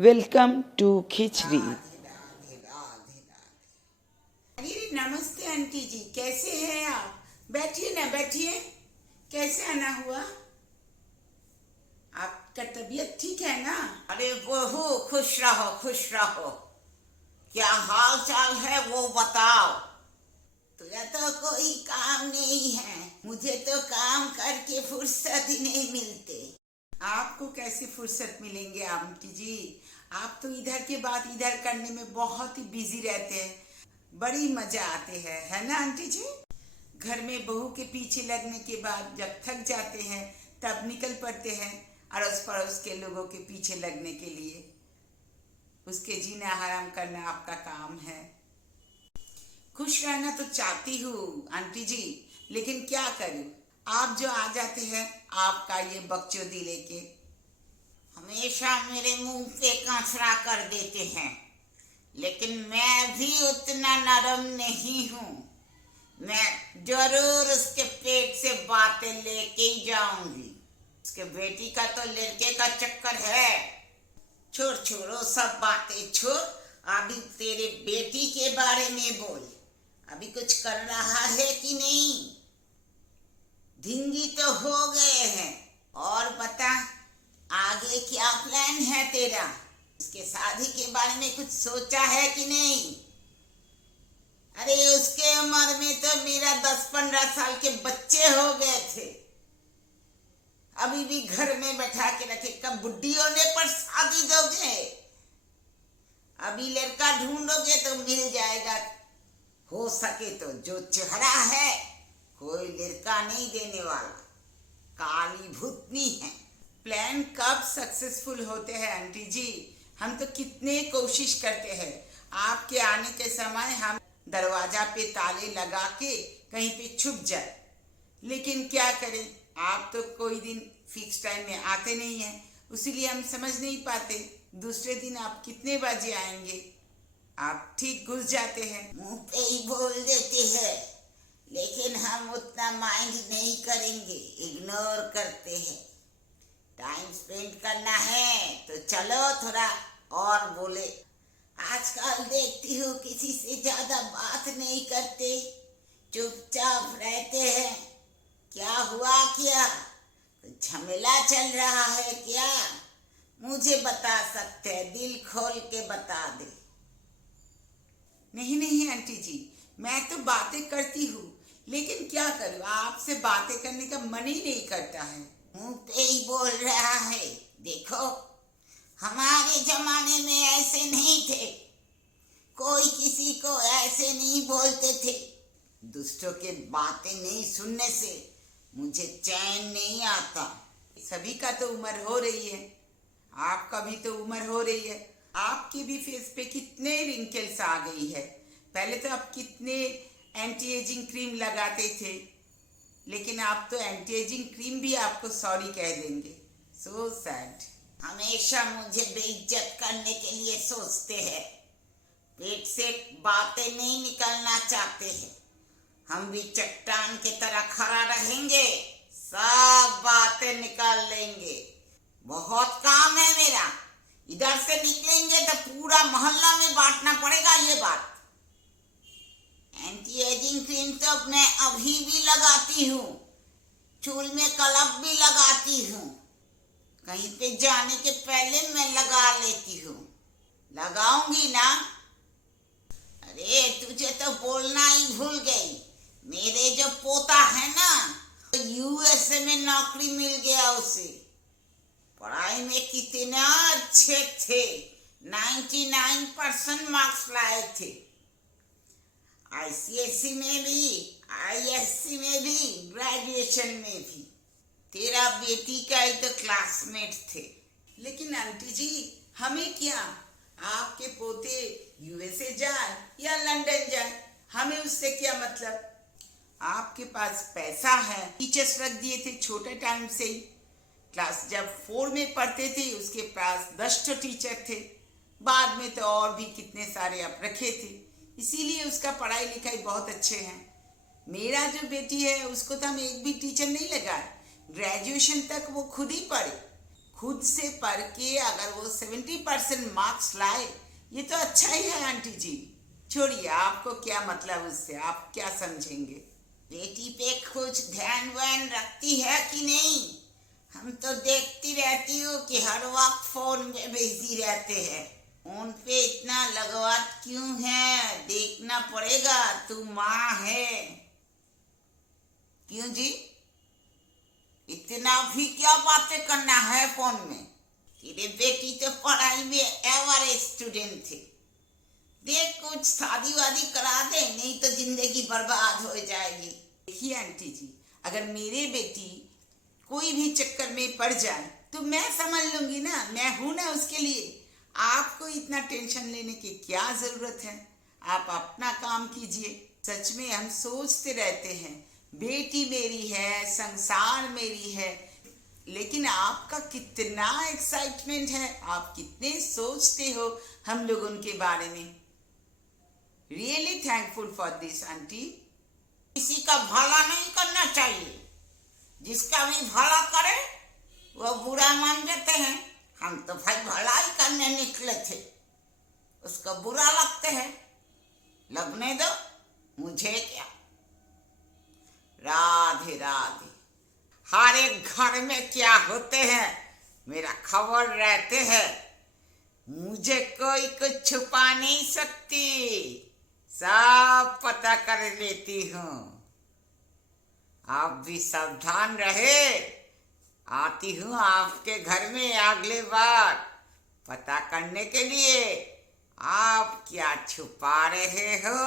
Welcome to खिचड़ी। अरे नमस्ते aunty जी, कैसे हैं आप? बैठिए ना, बैठिए। कैसे आना हुआ? आपका तबीयत ठीक है ना? अरे बहू, खुश रहो खुश रहो। क्या हाल चाल है वो बताओ। तुझे तो कोई काम नहीं है, मुझे तो काम करके फुर्सत ही नहीं मिलते। आपको कैसे फुर्सत मिलेंगे आंटी जी? आप तो इधर के बाद इधर करने में बहुत ही बिजी रहते हैं, बड़ी मजा आते हैं, है ना आंटी जी? घर में बहू के पीछे लगने के बाद जब थक जाते हैं तब निकल पड़ते हैं अड़ोस पड़ोस के लोगों के पीछे लगने के लिए। उसके जीना हराम करना आपका काम है। खुश रहना तो चाहती हूँ आंटी जी, लेकिन क्या करूँ, आप जो आ जाते हैं आपका ये बकचोदी लेके। हमेशा मेरे मुंह पे कांचरा कर देते हैं, लेकिन मैं भी उतना नरम नहीं हूँ। मैं जरूर उसके पेट से बातें लेके ही जाऊंगी। उसके बेटी का तो लड़के का चक्कर है। छोड़ छोड़ो सब बातें छोड़, अभी तेरे बेटी के बारे में बोल। अभी कुछ कर रहा है कि नहीं? ढींगी तो हो गए हैं, और बता आगे क्या प्लान है तेरा? उसके शादी के बारे में कुछ सोचा है कि नहीं? अरे उसके उम्र में तो मेरा 10-15 साल के बच्चे हो गए थे। अभी भी घर में बैठा के रखे, कब बुढ़ी होने पर शादी दोगे? अभी लड़का ढूंढोगे तो मिल जाएगा, हो सके तो। जो चेहरा है कोई लड़का नहीं देने वाला, काली भूतनी है। प्लान कब सक्सेसफुल होते हैं आंटी जी? हम तो कितने कोशिश करते हैं, आपके आने के समय हम दरवाजा पे ताले लगा के कहीं पे छुप जाए, लेकिन क्या करें, आप तो कोई दिन फिक्स टाइम में आते नहीं हैं, इसीलिए हम समझ नहीं पाते दूसरे दिन आप कितने बजे आएंगे। आप ठीक घुस जाते हैं, मुंह पे ही बोल देते हैं, लेकिन हम उतना माइंड नहीं करेंगे, इग्नोर करते हैं। टाइम स्पेंड करना है तो चलो थोड़ा और बोले। आजकल देखती हूँ किसी से ज्यादा बात नहीं करते, चुपचाप रहते हैं। क्या हुआ? क्या कुछ झमेला चल रहा है क्या? मुझे बता सकते हैं, दिल खोल के बता दे। नहीं नहीं आंटी जी, मैं तो बातें करती हूँ, लेकिन क्या करूँ, आपसे बातें करने का मन ही नहीं करता है। मुंह पे ही बोल रहा है। देखो, हमारे जमाने में ऐसे नहीं थे, कोई किसी को ऐसे नहीं बोलते थे। दूसरों के बातें नहीं सुनने से मुझे चैन नहीं आता। सभी का तो उम्र हो रही है, आपका भी तो उम्र हो रही है। आपकी भी फेस पे कितने रिंकल्स आ गई है। पहले तो आप कितने एंटी एजिंग क्रीम लगाते थे, लेकिन आप तो एंटी एजिंग क्रीम भी आपको सॉरी कह देंगे। So sad. हमेशा मुझे बेइज्जत करने के लिए सोचते हैं, पेट से बातें नहीं निकलना चाहते हैं। हम भी चट्टान की तरह खड़ा रहेंगे, सब बातें निकाल लेंगे। बहुत काम है मेरा, इधर से निकलेंगे तो पूरा मोहल्ला में बांटना पड़ेगा ये बात। एंटी एजिंग क्रीम तो मैं अभी भी लगाती हूँ, चूल में कलप भी लगाती हूँ। कहीं पे जाने के पहले मैं लगा लेती हूँ। लगाऊंगी ना? अरे तुझे तो बोलना ही भूल गई, मेरे जो पोता है ना, यूएसए में नौकरी मिल गया उसे। पढ़ाई में कितना अच्छे थे, 99% मार्क्स लाए थे। आईसीएसई में भी, आईएससी में भी, ग्रेजुएशन में भी। तेरा बेटी का ही तो क्लासमेट थे। लेकिन आंटी जी, हमें क्या, आपके पोते यूएसए जाए या लंदन जाए, हमें उससे क्या मतलब। आपके पास पैसा है, टीचर्स रख दिए थे छोटे टाइम से ही। क्लास जब 4 में पढ़ते थे उसके पास 10 टीचर थे, बाद में तो और भी कितने सारे आप रखे थे, इसीलिए उसका पढ़ाई लिखाई बहुत अच्छे हैं। मेरा जो बेटी है उसको तो हम एक भी टीचर नहीं लगाए, ग्रेजुएशन तक वो खुद ही पढ़े, खुद से पढ़ के अगर वो 70% मार्क्स लाए, ये तो अच्छा ही है आंटी जी। छोड़िए, आपको क्या मतलब उससे, आप क्या समझेंगे। बेटी पे कुछ ध्यान वान रखती है कि नहीं? हम तो देखती रहती हूँ कि हर वक्त फोन में बिजी रहते हैं। उन पे इतना लगवात क्यों है? देखना पड़ेगा, तू माँ है। क्यों जी? इतना भी क्या बातें करना है फोन में? तेरे बेटी तो पढ़ाई में एवरेज स्टूडेंट थे। देख, कुछ शादी वादी करा दे, नहीं तो जिंदगी बर्बाद हो जाएगी। देखिए आंटी जी, अगर मेरे बेटी कोई भी चक्कर में पड़ जाए तो मैं समझ लूंगी ना, मैं हूं ना उसके लिए। आपको इतना टेंशन लेने की क्या जरूरत है? आप अपना काम कीजिए। सच में हम सोचते रहते हैं बेटी मेरी है, संसार मेरी है, लेकिन आपका कितना एक्साइटमेंट है, आप कितने सोचते हो हम लोग उनके बारे में। Really thankful for this aunty. किसी का भला नहीं करना चाहिए, जिसका भी भला करे वो बुरा मान जाते हैं। हम तो भाई भलाई करने निकले थे, उसको बुरा लगते हैं। लगने दो, मुझे क्या। राधे राधे। हर एक घर में क्या होते हैं मेरा खबर रहते हैं, मुझे कोई कुछ छुपा नहीं सकती, सब पता कर लेती हूँ। आप भी सावधान रहे, आती हूँ आपके घर में अगले बार पता करने के लिए आप क्या छुपा रहे हो।